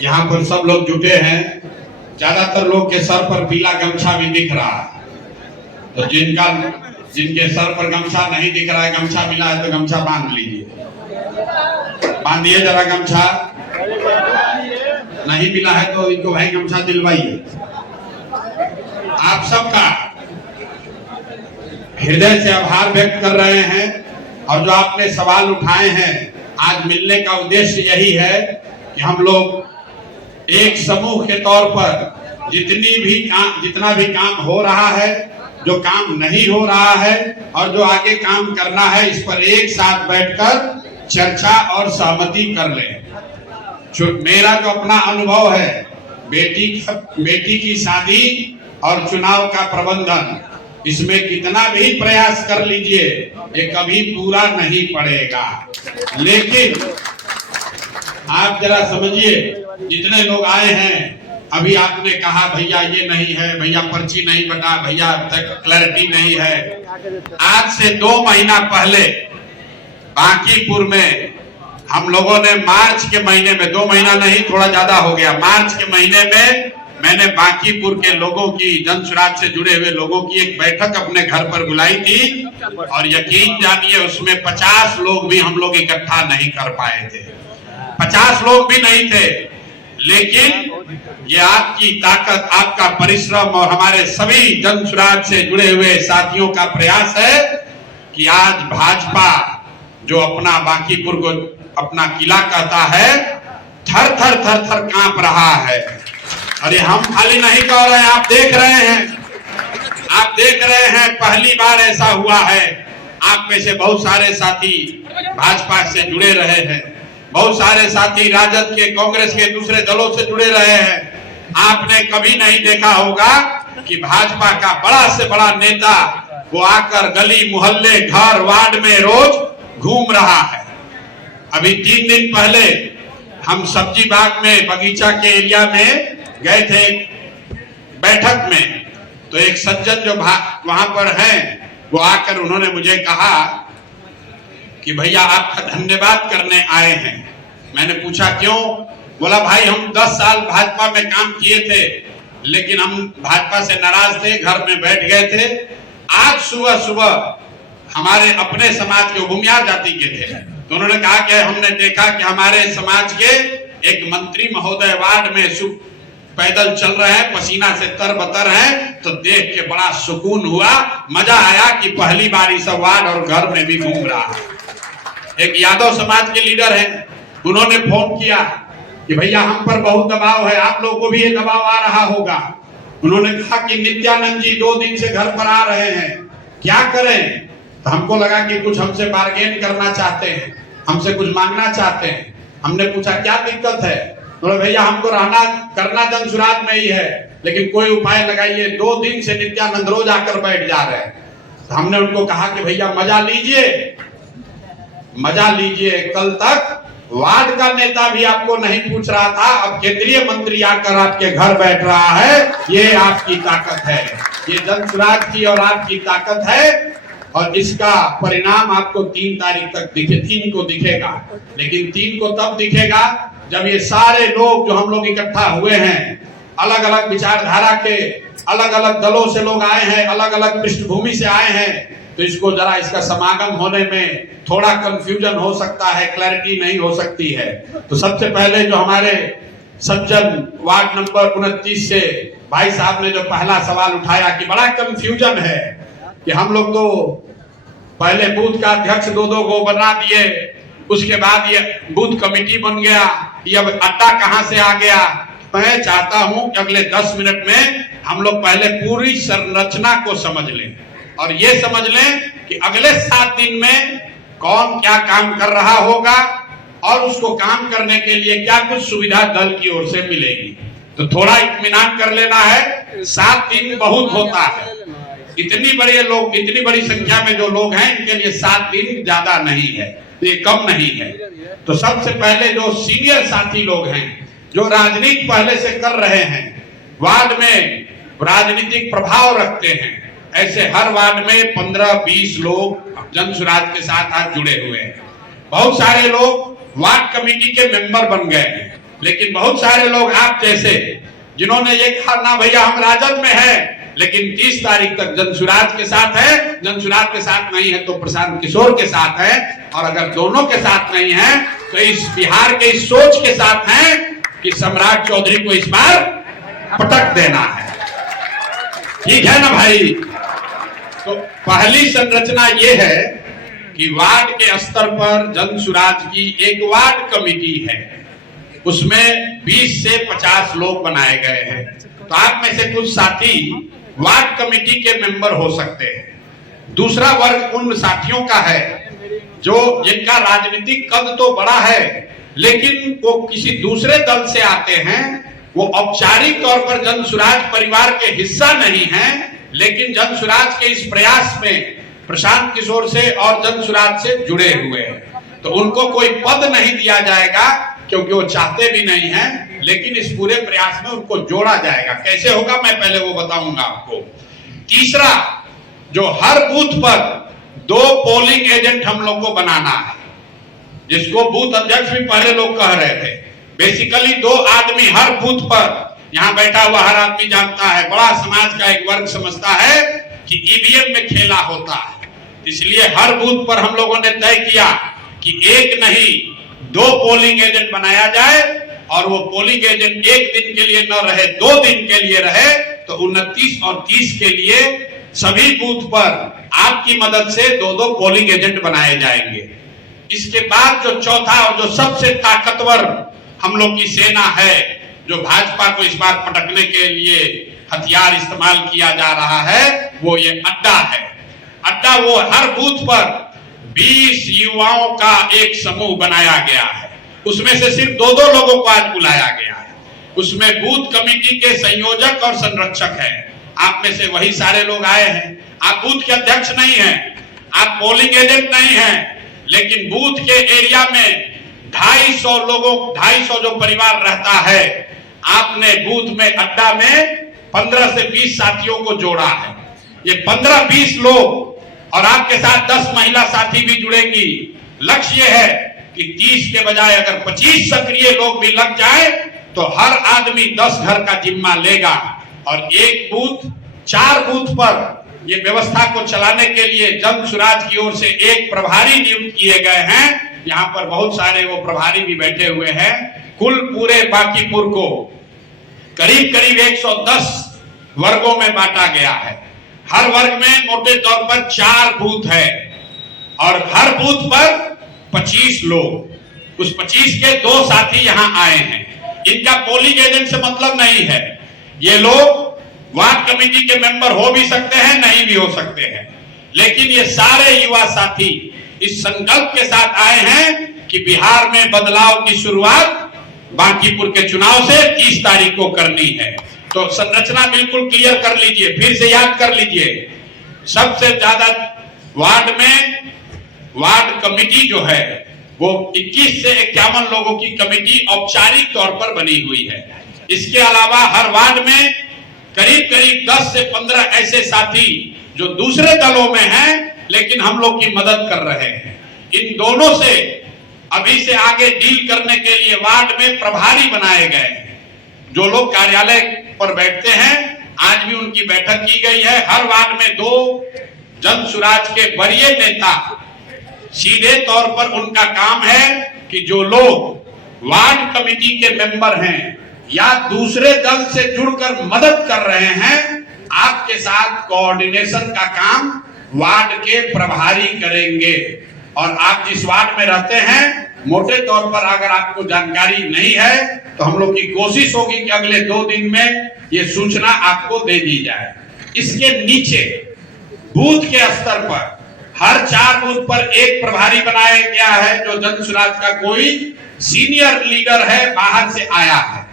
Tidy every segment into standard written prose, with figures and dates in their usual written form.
यहाँ पर सब लोग जुटे हैं। ज्यादातर लोग के सर पर पीला गमछा भी दिख रहा है, तो जिनके सर पर गमछा नहीं दिख रहा है, गमछा मिला है तो गमछा बांध लीजिए, बांधिए जरा गमछा। नहीं मिला है तो इनको भाई गमछा दिलवाइए। आप सबका हृदय से आभार व्यक्त कर रहे हैं, और जो आपने सवाल उठाए हैं, आज मिलने का उद्देश्य यही है कि हम लोग एक समूह के तौर पर जितना भी काम हो रहा है, जो काम नहीं हो रहा है और जो आगे काम करना है, इस पर एक साथ बैठकर चर्चा और सहमति कर लें। मेरा जो अपना अनुभव है, बेटी की शादी और चुनाव का प्रबंधन, इसमें कितना भी प्रयास कर लीजिए ये कभी पूरा नहीं पड़ेगा। लेकिन आप जरा समझिए, जितने लोग आए हैं, अभी आपने कहा भैया ये नहीं है, भैया पर्ची नहीं बटा, भैया क्लैरिटी नहीं है। आज से 2 महीना पहले बांकीपुर में हम लोगों ने मार्च के महीने में, 2 महीना नहीं थोड़ा ज्यादा हो गया, मार्च के महीने में मैंने बांकीपुर के लोगों की, जन स्वराज से जुड़े हुए लोगों की एक बैठक अपने घर पर बुलाई थी, और यकीन जानिए उसमें 50 लोग भी हम लोग इकट्ठा नहीं कर पाए थे। 50 लोग भी नहीं थे। लेकिन ये आपकी ताकत, आपका परिश्रम और हमारे सभी जन स्वराज से जुड़े हुए साथियों का प्रयास है कि आज भाजपा जो अपना बांकीपुर को अपना किला कहता है, थर थर थर थर कांप रहा है। अरे हम खाली नहीं कह रहे हैं, आप देख रहे हैं, पहली बार ऐसा हुआ है। आप में से बहुत सारे साथी भाजपा से जुड़े रहे हैं, बहुत सारे साथी राजद के, कांग्रेस के, दूसरे दलों से जुड़े रहे हैं। आपने कभी नहीं देखा होगा कि भाजपा का बड़ा से बड़ा नेता वो आकर गली मोहल्ले, घर, वार्ड में रोज घूम रहा है। अभी 3 दिन पहले हम सब्जी बाग में, बगीचा के एरिया में गए थे बैठक में, तो एक सज्जन जो वहां पर हैं, वो आकर उन्होंने मुझे कहा कि भैया आपका धन्यवाद करने आए हैं। मैंने पूछा क्यों? बोला भाई हम 10 साल भाजपा में काम किए थे, लेकिन हम भाजपा से नाराज थे, घर में बैठ गए थे। आज सुबह सुबह हमारे अपने समाज के, भूमियार जाति के थे, तो उन्होंने कहा कि हमने देखा कि हमारे समाज के एक मंत्री महोदय वार्ड में पैदल चल रहे हैं, पसीना से तरबतर हैं, तो देख के बड़ा सुकून हुआ, मजा आया कि पहली बार इस वार्ड और घर में भी घूम रहा है। एक यादव समाज के लीडर हैं, उन्होंने फोन किया कि भैया हम पर बहुत दबाव है, आप लोगों को भी ये दबाव आ रहा होगा। उन्होंने कहा कि नित्यानंद जी 2 दिन से घर पर आ रहे हैं, क्या करें? तो हमको लगा कि कुछ हमसे बार्गेन करना चाहते हैं, हमसे कुछ मांगना चाहते हैं। हमने पूछा क्या दिक्कत है? बोले भैया हमको रहना करना जन स्वराज में ही है, लेकिन कोई उपाय लगाइए, 2 दिन से नित्यानंद रोज आकर बैठ जा रहे हैं। तो हमने उनको कहा कि भैया मजा लीजिए, कल तक वार्ड का नेता भी आपको नहीं पूछ रहा था, अब केंद्रीय मंत्री आकर आपके घर बैठ रहा है। ये आपकी ताकत है, ये जन स्वराज की और आपकी ताकत है, और इसका परिणाम आपको 3 तारीख तक 3 को दिखेगा। लेकिन 3 को तब दिखेगा जब ये सारे लोग जो हम लोग इकट्ठा हुए हैं, अलग अलग विचारधारा के, अलग अलग दलों से लोग आए हैं, अलग अलग पृष्ठभूमि से आए हैं, तो इसका समागम होने में थोड़ा कंफ्यूजन हो सकता है, क्लैरिटी नहीं हो सकती है। तो सबसे पहले जो हमारे सज्जन वार्ड नंबर 29 से भाई साहब ने जो पहला सवाल उठाया कि बड़ा कंफ्यूजन है कि हम लोग तो पहले बूथ का अध्यक्ष 2-2 को बना दिए, उसके बाद ये बूथ कमेटी बन गया, ये अब अड्डा कहां से आ गया। मैं चाहता हूं कि अगले 10 मिनट में हम लोग पहले पूरी संरचना को समझ लें, और ये समझ लें कि अगले 7 दिन में कौन क्या काम कर रहा होगा, और उसको काम करने के लिए क्या कुछ सुविधा दल की ओर से मिलेगी। तो थोड़ा इत्मीनान कर लेना है, 7 दिन बहुत होता है। इतनी बड़ी संख्या में जो लोग हैं, इनके लिए 7 दिन ज्यादा नहीं है, ये कम नहीं है। तो सबसे पहले जो सीनियर साथी लोग हैं, जो राजनीति पहले से कर रहे हैं, वार्ड में राजनीतिक प्रभाव रखते हैं, ऐसे हर वार्ड में 15-20 लोग जन स्वराज के साथ आज जुड़े हुए हैं। बहुत सारे लोग वार्ड कमेटी के मेंबर बन गए हैं, लेकिन बहुत सारे लोग आप जैसे जिन्होंने ये कहा ना भैया हम राजद में हैं, लेकिन 30 तारीख तक जनसुराज के साथ है, जनसुराज के साथ नहीं है तो प्रशांत किशोर के साथ है, और अगर दोनों के साथ नहीं है तो इस बिहार के इस सोच के साथ है कि सम्राट चौधरी को इस बार पटक देना है। ठीक है ना भाई? तो पहली संरचना ये है कि वार्ड के स्तर पर जनसुराज की एक वार्ड कमेटी है, उसमें 20 से 50 लोग बनाए गए हैं। तो आप में से कुछ साथी वार्ड कमेटी के मेंबर हो सकते हैं। दूसरा वर्ग उन साथियों का है जो जिनका राजनीतिक कद तो बड़ा है, लेकिन वो किसी दूसरे दल से आते हैं, वो औपचारिक तौर पर जनसुराज परिवार के हिस्सा नहीं हैं, लेकिन जनसुराज के इस प्रयास में प्रशांत किशोर से और जनसुराज से जुड़े हुए हैं। तो उनको कोई पद नहीं दिया जाएगा क्योंकि वो चाहते भी नहीं हैं, लेकिन इस पूरे प्रयास में उनको जोड़ा जाएगा। कैसे होगा मैं पहले वो बताऊंगा आपको। तीसरा, जो हर बूथ पर 2 पोलिंग एजेंट हम लोग को बनाना है, जिसको बूथ अध्यक्ष भी पहले लोग कह रहे थे। बेसिकली 2 आदमी हर बूथ पर, यहाँ बैठा हुआ हर आदमी जानता है, बड़ा समाज का एक वर्ग समझता है कि ईवीएम में खेला होता है, इसलिए हर बूथ पर हम लोगों ने तय किया कि एक नहीं 2 पोलिंग एजेंट बनाया जाए, और वो पोलिंग एजेंट एक दिन के लिए न रहे, 2 दिन के लिए रहे। तो 29 और 30 के लिए सभी बूथ पर आपकी मदद से 2-2 पोलिंग एजेंट बनाए जाएंगे। इसके बाद जो चौथा और जो सबसे ताकतवर हम लोग की सेना है, जो भाजपा को इस बार पटकने के लिए हथियार इस्तेमाल किया जा रहा है, वो ये अड्डा है। अड्डा वो हर बूथ पर 20 युवाओं का एक समूह बनाया गया है, उसमें से सिर्फ 2-2 लोगों को आज बुलाया गया है। उसमें बूथ कमेटी के संयोजक और संरक्षक हैं। आप में से वही सारे लोग आए हैं। आप बूथ के अध्यक्ष नहीं हैं, आप पोलिंग एजेंट नहीं हैं, लेकिन बूथ के एरिया में 250 लोगों 250 जो परिवार रहता है, आपने बूथ में अड्डा में 15 से 20 साथियों को जोड़ा है। ये 15-20 लोग और आपके साथ 10 महिला साथी भी जुड़ेंगी। लक्ष्य यह है कि 30 के बजाय अगर 25 सक्रिय लोग भी लग जाए तो हर आदमी 10 घर का जिम्मा लेगा, और एक बूथ 4 बूथ पर ये व्यवस्था को चलाने के लिए जनसुराज की ओर से एक प्रभारी नियुक्त किए गए हैं। यहाँ पर बहुत सारे वो प्रभारी भी बैठे हुए हैं। कुल पूरे बांकीपुर को करीब करीब 110 वर्गों में बांटा गया है। हर वर्ग में मोटे तौर पर 4 बूथ है, और हर बूथ पर 25 लोग। उस 25 के 2 साथी यहाँ आए हैं। इनका पोलिंग एजेंट से मतलब नहीं है। ये लोग वार्ड कमेटी के मेंबर हो भी सकते हैं, नहीं भी हो सकते हैं, लेकिन ये सारे युवा साथी इस संकल्प के साथ आए हैं कि बिहार में बदलाव की शुरुआत बांकीपुर के चुनाव से 30 तारीख को करनी है। तो संरचना बिल्कुल क्लियर कर लीजिए, फिर से याद कर लीजिए। सबसे ज्यादा वार्ड में वार्ड कमेटी जो है वो 21 से 51 लोगों की कमेटी औपचारिक तौर पर बनी हुई है। इसके अलावा हर वार्ड में करीब करीब 10 से 15 ऐसे साथी जो दूसरे दलों में हैं, लेकिन हम लोग की मदद कर रहे हैं। इन दोनों से अभी से आगे डील करने के लिए वार्ड में प्रभारी बनाए गए हैं। जो लोग कार्यालय पर बैठते हैं, आज भी उनकी बैठक की गई है। हर वार्ड में 2 जनसुराज के वरीय नेता, सीधे तौर पर उनका काम है कि जो लोग वार्ड कमेटी के मेंबर हैं या दूसरे दल से जुड़कर मदद कर रहे हैं, आपके साथ कोऑर्डिनेशन का काम वार्ड के प्रभारी करेंगे। और आप जिस वार्ड में रहते हैं, मोटे तौर पर अगर आपको जानकारी नहीं है तो हम लोग की कोशिश होगी कि अगले 2 दिन में ये सूचना आपको दे दी जाए। इसके नीचे बूथ के स्तर पर हर 4 बूथ पर एक प्रभारी बनाया गया है, जो जनसुराज का कोई सीनियर लीडर है, बाहर से आया है,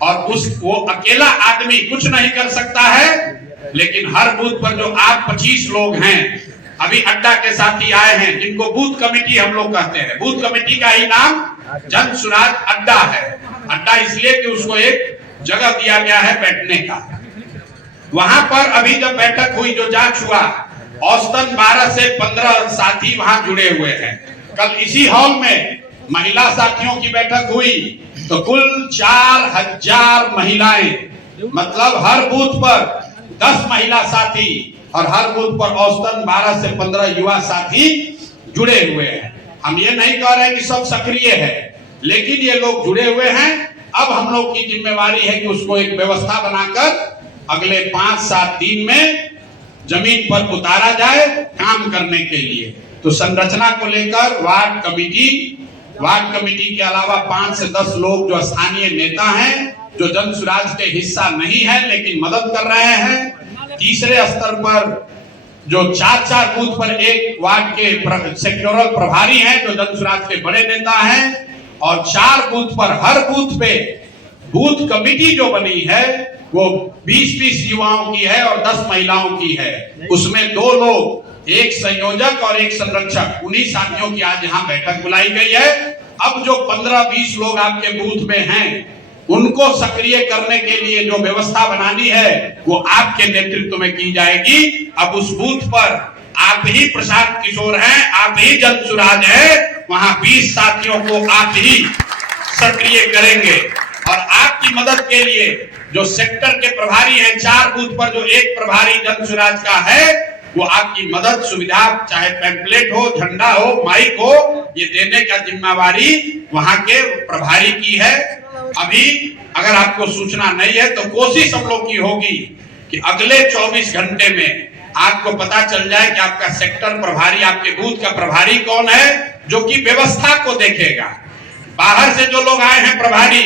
और वो अकेला आदमी कुछ नहीं कर सकता है। लेकिन हर बूथ पर जो आप 25 लोग हैं, अभी अड्डा के साथी आए हैं, जिनको बूथ कमेटी हम लोग कहते हैं। बूथ कमेटी का ही नाम जनसुराज अड्डा है। अड्डा इसलिए कि उसको एक जगह दिया गया है बैठने का। वहां पर अभी जब बैठक हुई, जो जांच हुआ, औसतन 12 से 15 साथी वहां जुड़े हुए हैं। कल इसी हॉल में महिला साथियों की बैठक हुई तो कुल 4000 महिलाएं, मतलब हर बूथ पर 10 महिला साथी और हर बूथ पर औसतन 12 से 15 युवा साथी जुड़े हुए हैं। हम ये नहीं कह रहे कि सब सक्रिय है, लेकिन ये लोग जुड़े हुए हैं। अब हम लोग की जिम्मेवारी है कि उसको एक व्यवस्था बनाकर अगले 5-7 दिन में जमीन पर उतारा जाए काम करने के लिए। तो संरचना को लेकर वार्ड कमेटी के अलावा 5 से 10 लोग जो स्थानीय नेता हैं, जो जन सुराज के हिस्सा नहीं है लेकिन मदद कर रहे हैं। तीसरे स्तर पर जो 4-4 बूथ पर एक वार्ड के सेक्टोरल प्रभारी हैं जो जन सुराज के बड़े नेता हैं, और 4 बूथ पर हर बूथ पे बूथ कमेटी जो बनी है वो 20-20 युवाओं की है और 10 महिलाओं की है। उसमें 2 लोग, एक संयोजक और एक संरक्षक, उन्हीं साथियों की आज यहाँ बैठक बुलाई गई है। अब जो 15-20 लोग आपके बूथ में हैं, उनको सक्रिय करने के लिए जो व्यवस्था बनानी है वो आपके नेतृत्व में की जाएगी। अब उस बूथ पर आप ही प्रशांत किशोर हैं, आप ही जन सुराज है, वहां 20 साथियों को आप ही सक्रिय करेंगे। और आपकी मदद के लिए जो सेक्टर के प्रभारी हैं, 4 बूथ पर जो एक प्रभारी जन सुराज का है, वो आपकी मदद सुविधा, चाहे पैम्पलेट हो, झंडा हो, माइक हो, ये देने का जिम्मेवारी वहां के प्रभारी की है। अभी अगर आपको सूचना नहीं है तो कोशिश हम लोग की होगी कि अगले 24 घंटे में आपको पता चल जाए कि आपका सेक्टर प्रभारी, आपके बूथ का प्रभारी कौन है, जो कि व्यवस्था को देखेगा। बाहर से जो लोग आए हैं प्रभारी,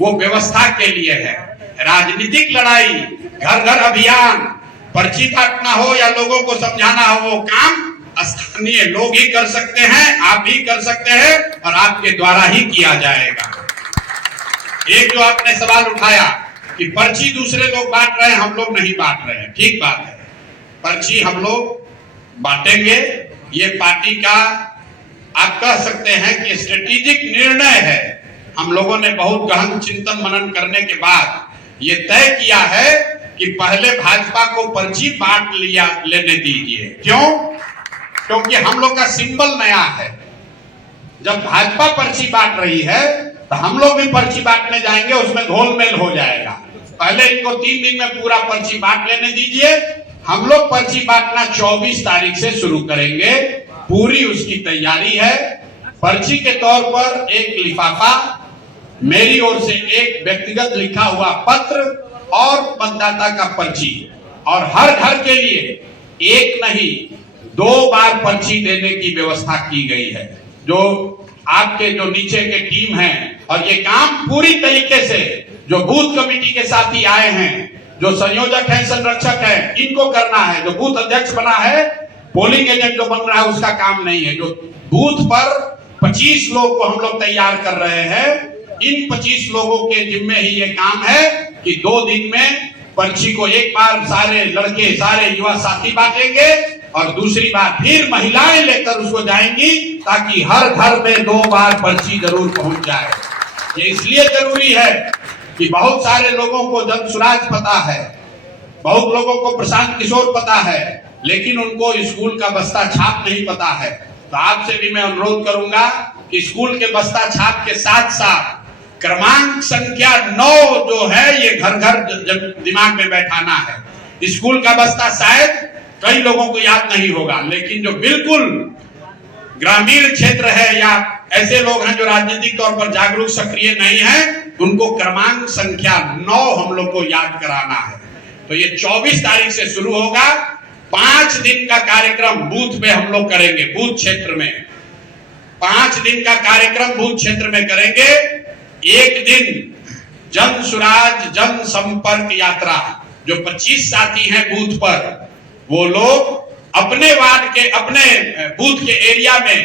वो व्यवस्था के लिए है। राजनीतिक लड़ाई, घर घर अभियान, पर्ची काटना हो या लोगों को समझाना हो, वो काम स्थानीय लोग ही कर सकते हैं, आप ही कर सकते हैं और आपके द्वारा ही किया जाएगा। एक जो आपने सवाल उठाया कि पर्ची दूसरे लोग बांट रहे हैं, हम लोग नहीं बांट रहे हैं, ठीक बात है। पर्ची हम लोग बांटेंगे, ये पार्टी का आप कह सकते हैं कि स्ट्रेटेजिक निर्णय है। हम लोगों ने बहुत गहन चिंतन मनन करने के बाद ये तय किया है कि पहले भाजपा को पर्ची बांट लेने दीजिए। क्यों? क्योंकि हम लोग का सिंबल नया है। जब भाजपा पर्ची बांट रही है तो हम लोग भी पर्ची बांटने जाएंगे, उसमें घोलमेल हो जाएगा। पहले इनको 3 दिन में पूरा पर्ची बांट लेने दीजिए। हम लोग पर्ची बांटना 24 तारीख से शुरू करेंगे, पूरी उसकी तैयारी है। पर्ची के तौर पर एक लिफाफा, मेरी ओर से एक व्यक्तिगत लिखा हुआ पत्र और मतदाता का पर्ची, और हर घर के लिए एक नहीं 2 बार पर्ची देने की व्यवस्था की गई है। जो आपके जो नीचे के टीम है, और ये काम पूरी तरीके से जो बूथ कमेटी के साथी आए हैं, जो संयोजक है, संरक्षक है, इनको करना है। जो बूथ अध्यक्ष बना है, पोलिंग एजेंट जो बन रहा है, उसका काम नहीं है। जो बूथ पर 25 लोग को हम लोग तैयार कर रहे हैं, इन 25 लोगों के जिम्मे ही ये काम है कि 2 दिन में पर्ची को एक बार सारे लड़के, सारे युवा साथी बांटेंगे और दूसरी बार फिर महिलाएं लेकर उसको जाएंगी, ताकि हर घर में 2 बार पर्ची जरूर पहुंच जाए। ये इसलिए जरूरी है कि बहुत सारे लोगों को जन सुराज पता है, बहुत लोगों को प्रशांत किशोर पता है, लेकिन उनको स्कूल का बस्ता छाप नहीं पता है। तो आपसे भी मैं अनुरोध करूंगा कि स्कूल के बस्ता छाप के साथ साथ क्रमांक संख्या 9 जो है, ये घर घर दिमाग में बैठाना है। स्कूल का बस्ता शायद कई लोगों को याद नहीं होगा, लेकिन जो बिल्कुल ग्रामीण क्षेत्र है या ऐसे लोग हैं जो राजनीतिक तौर पर जागरूक सक्रिय नहीं है, उनको क्रमांक संख्या 9 हम लोग को याद कराना है। तो ये 24 तारीख से शुरू होगा। 5 दिन का कार्यक्रम बूथ में हम लोग करेंगे, बूथ क्षेत्र में 5 दिन का कार्यक्रम बूथ क्षेत्र में करेंगे। एक दिन जन सुराज जन संपर्क यात्रा, जो 25 साथी हैं बूथ पर, वो लोग अपने वार्ड के, अपने बूथ के एरिया में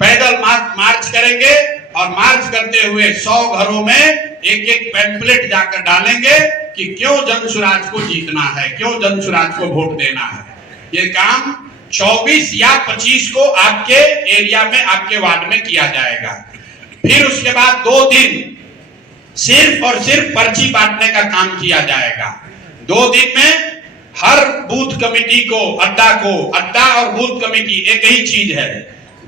पैदल मार्च करेंगे और मार्च करते हुए 100 घरों में एक पैम्पलेट जाकर डालेंगे कि क्यों जन सुराज को जीतना है, क्यों जन सुराज को वोट देना है। ये काम 24 या 25 को आपके एरिया में, आपके वार्ड में किया जाएगा। फिर उसके बाद 2 दिन सिर्फ और सिर्फ पर्ची बांटने का काम किया जाएगा। 2 दिन में हर बूथ कमेटी को, अड्डा और बूथ कमेटी एक ही चीज है।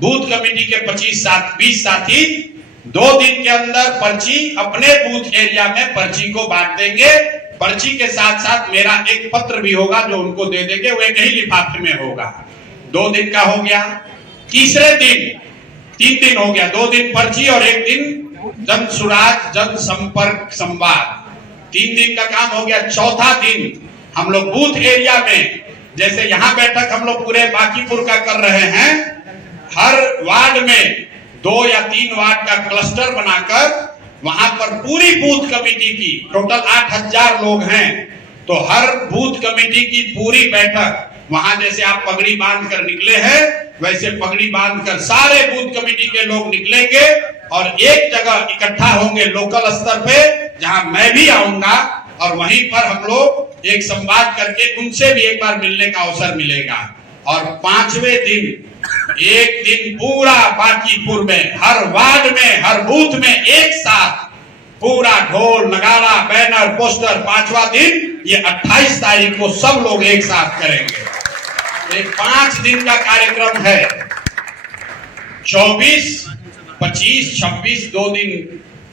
बूथ कमेटी के 20 साथी 2 दिन के अंदर पर्ची अपने बूथ एरिया में पर्ची को बांट देंगे। पर्ची के साथ साथ मेरा एक पत्र भी होगा जो उनको दे देंगे, वो एक ही लिफाफे में होगा। 2 दिन का हो गया। तीसरे दिन 3 दिन हो गया, 2 दिन पर्ची और 1 दिन जन सुराज जन संपर्क संवाद, 3 दिन का काम हो गया। चौथा दिन हम लोग बूथ एरिया में, जैसे यहाँ बैठक हम लोग पूरे बांकीपुर का कर रहे हैं, हर वार्ड में 2 या 3 वार्ड का क्लस्टर बनाकर वहां पर पूरी बूथ कमेटी की, टोटल 8000 लोग हैं, तो हर बूथ कमेटी की पूरी बैठक वहां, जैसे आप पगड़ी बांध कर निकले हैं वैसे पगड़ी बांधकर सारे बूथ कमेटी के लोग निकलेंगे और एक जगह इकट्ठा होंगे लोकल स्तर पे, जहां मैं भी आऊंगा और वहीं पर हम लोग एक संवाद करके उनसे भी एक बार मिलने का अवसर मिलेगा। और 5वें दिन एक दिन पूरा बांकीपुर में हर वार्ड में हर बूथ में एक साथ पूरा ढोल नगाड़ा बैनर पोस्टर, 5वां दिन ये 28 तारीख को सब लोग एक साथ करेंगे। एक 5 दिन का कार्यक्रम है। 24, 25, 26 2 दिन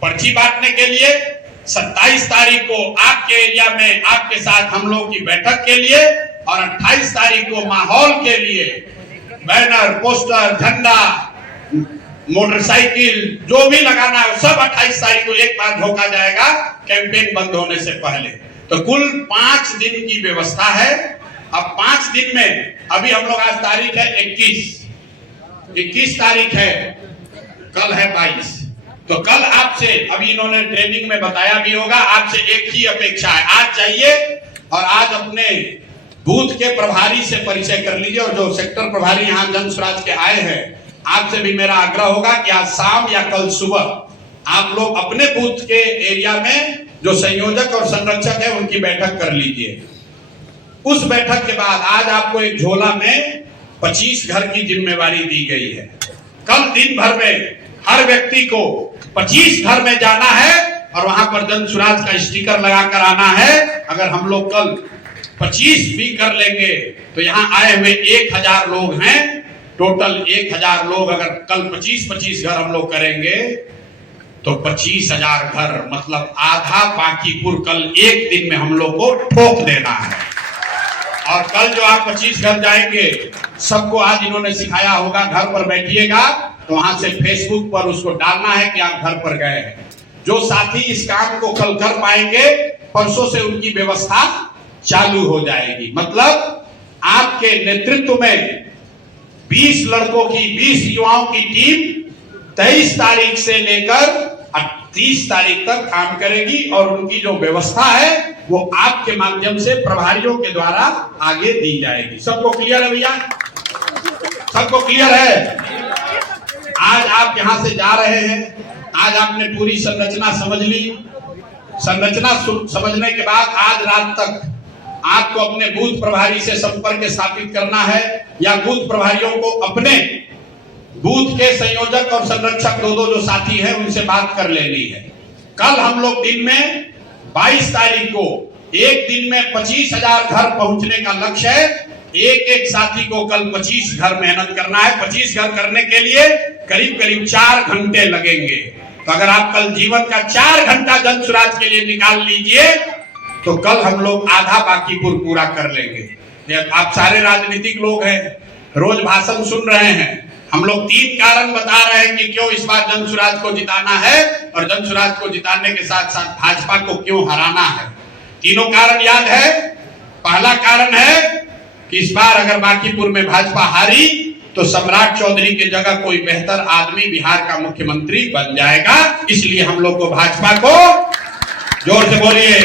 पर्ची बांटने के लिए, 27 तारीख को आपके एरिया में आपके साथ हम लोग की बैठक के लिए, और 28 तारीख को माहौल के लिए बैनर पोस्टर झंडा मोटरसाइकिल जो भी लगाना है सब 28 तारीख को एक बार झोंका जाएगा कैंपेन बंद होने से पहले। तो कुल 5 दिन की व्यवस्था है। अब 5 दिन में अभी हम लोग, आज तारीख है 21 तारीख है, कल है 22, तो कल आपसे, अभी इन्होंने ट्रेनिंग में बताया भी होगा, आपसे एक ही अपेक्षा है, आज जाइए और आज अपने बूथ के प्रभारी से परिचय कर लीजिए, और जो सेक्टर प्रभारी यहाँ जन स्वराज के आए हैं, आपसे भी मेरा आग्रह होगा कि आज शाम या कल सुबह आप लोग अपने बूथ के एरिया में जो संयोजक और संरक्षक है उनकी बैठक कर लीजिए। उस बैठक के बाद आज आपको एक झोला में 25 घर की जिम्मेवारी दी गई है। कल दिन भर में हर व्यक्ति को 25 घर में जाना है और वहां पर जन स्वराज का स्टिकर लगाकर आना है। अगर हम लोग कल 25 भी कर लेंगे तो यहाँ आए हुए 1000 लोग हैं, टोटल 1000 लोग, अगर कल 25 घर हम लोग करेंगे तो 25000 घर, मतलब आधा बांकीपुर कल एक दिन में हम लोग को ठोक देना है। और कल जो आप 25 घर जाएंगे, सबको आज इन्होंने सिखाया होगा, घर पर बैठिएगा तो वहां से फेसबुक पर उसको डालना है कि आप घर पर गए हैं। जो साथी इस काम को कल कर पाएंगे, परसों से उनकी व्यवस्था चालू हो जाएगी। मतलब आपके नेतृत्व में 20 लड़कों की, 20 युवाओं की टीम 23 तारीख से लेकर 30 तारीख तक काम करेगी और उनकी जो व्यवस्था है वो आपके माध्यम से प्रभारियों के द्वारा आगे दी जाएगी। सबको क्लियर है भैया? सबको क्लियर है? आज आप यहां से जा रहे हैं, आज आपने पूरी संरचना समझ ली। संरचना समझने के बाद आज रात तक आपको अपने बूथ प्रभारी से संपर्क स्थापित करना है, या बूथ प्रभारियों को अपने बूथ के संयोजक और संरक्षक दो जो साथी हैं उनसे बात कर लेनी है। कल हम लोग दिन में 22 तारीख को एक दिन में 25000 घर पहुंचने का लक्ष्य है। एक साथी को कल 25 घर मेहनत करना है। 25 घर करने के लिए करीब 4 घंटे लगेंगे। तो अगर आप कल जीवन का 4 घंटा जन स्वराज के लिए निकाल लीजिए तो कल हम लोग आधा बांकीपुर पूरा कर लेंगे। आप सारे राजनीतिक लोग हैं, रोज भाषण सुन रहे हैं। हम लोग 3 कारण बता रहे हैं कि क्यों इस बार जन स्वराज को जिताना है और जन स्वराज को जिताने के साथ साथ भाजपा को क्यों हराना है। तीनों कारण याद है। पहला कारण है कि इस बार अगर बांकीपुर में भाजपा हारी तो सम्राट चौधरी की जगह कोई बेहतर आदमी बिहार का मुख्यमंत्री बन जाएगा। इसलिए हम लोग को भाजपा को, जोर से बोलिए,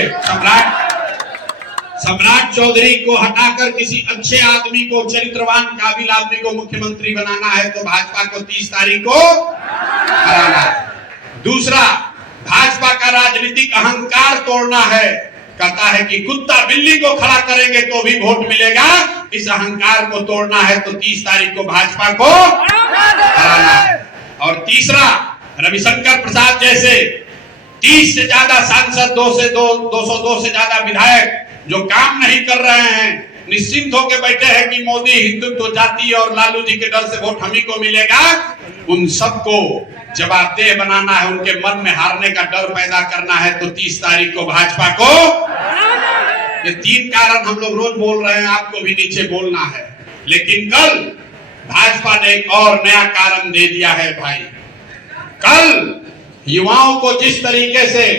सम्राट चौधरी को हटाकर किसी अच्छे आदमी को, चरित्रवान काबिल आदमी को मुख्यमंत्री बनाना है तो भाजपा को 30 तारीख को हराना है। दूसरा, भाजपा का राजनीतिक अहंकार तोड़ना है। कहता है कि कुत्ता बिल्ली को खड़ा करेंगे तो भी वोट मिलेगा। इस अहंकार को तोड़ना है तो 30 तारीख को भाजपा को हराना है। और तीसरा, रविशंकर प्रसाद जैसे 30 से ज्यादा सांसद, 202 से ज्यादा विधायक जो काम नहीं कर रहे हैं, निश्चिंत होकर बैठे हैं कि मोदी हिंदुत्व जाति और लालू जी के डर से वोट हम ही को मिलेगा, उन सबको जवाबदेह बनाना है, उनके मन में हारने का डर पैदा करना है। तो 30 तारीख को भाजपा को, ये 3 कारण हम लोग रोज बोल रहे हैं, आपको भी नीचे बोलना है। लेकिन कल भाजपा ने एक और नया कारण दे दिया है भाई। कल युवाओं को जिस तरीके से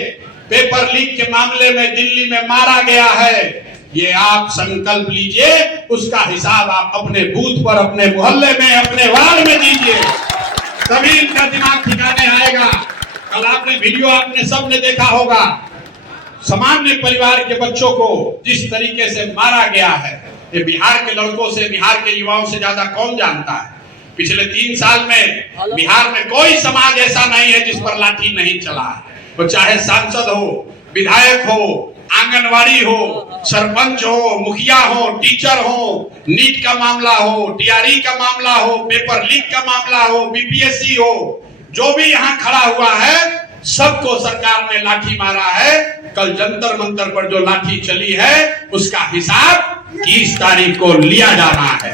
पेपर लीक के मामले में दिल्ली में मारा गया है, ये आप संकल्प लीजिए, उसका हिसाब आप अपने बूथ पर, अपने मोहल्ले में, अपने वार्ड में दीजिए, तभी इनका दिमाग ठिकाने आएगा। कल आपने वीडियो आपने सबने देखा होगा, सामान्य परिवार के बच्चों को जिस तरीके से मारा गया है, ये बिहार के लड़कों से, बिहार के युवाओं से ज्यादा कौन जानता है। पिछले 3 साल में बिहार में कोई समाज ऐसा नहीं है जिस पर लाठी नहीं चला है। वो चाहे सांसद हो, विधायक हो, आंगनवाड़ी हो, सरपंच हो, मुखिया हो, टीचर हो, नीट का मामला हो, टीआरई का मामला हो, पेपर लीक का मामला हो, बीपीएससी हो, जो भी यहाँ खड़ा हुआ है, सबको सरकार ने लाठी मारा है। कल जंतर मंतर पर जो लाठी चली है, उसका हिसाब 30 तारीख को लिया जाना है।